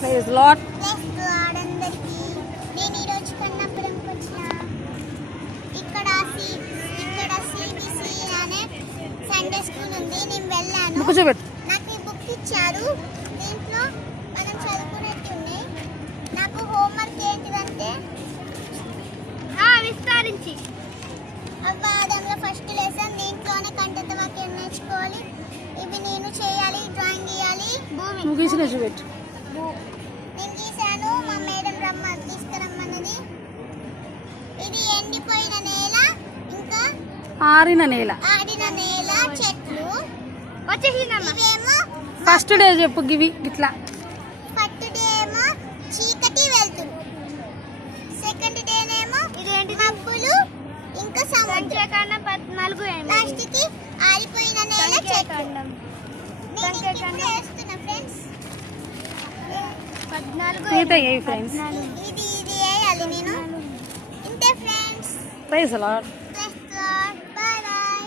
Praise lord. అందరికీ నేను ఈరోజు కన్నపురంకి వచ్చిన. ఇక్కడ సిబిసి అనే సండే స్కూల్ ఉంది. నేను వెళ్ళాను. నాకు ఈ బుక్ ఇచ్చారు. దీంట్లో మనం చదువుకునేట్టు ఉన్నాయి. నాకు హోంవర్క్ ఏంటిదంటే విస్తరించి అవ్వాదంలో ఫస్ట్ లెసన్ దీంట్లోనే కంటెంట్ వాక్యం నేర్చుకోవాలి. ఇవి నేను చేయాలి, డ్రాయింగ్ గీయాలి. నేను గీసాను. మా మేడం తీసుకురమ్మన్నది. ఇది ఎండిపోయిన నేల, ఇంకా ఆరిన నేల, చెట్లు ఇవేమో ఫస్ట్ డే చెప్పు. గివి ఇట్లా ఫస్ట్ డే ఏమో చీకటి వెళ్తురు, సెకండ్ డే ఏమో మబ్బులు, ఇంకా సముద్రం, లాస్ట్ కి ఆరిపోయిన నేల, చెట్లు. ఫ్రెండ్స్ ఇది వేయాలి నేను. ఇంతే friends. Praise lord. Bye bye.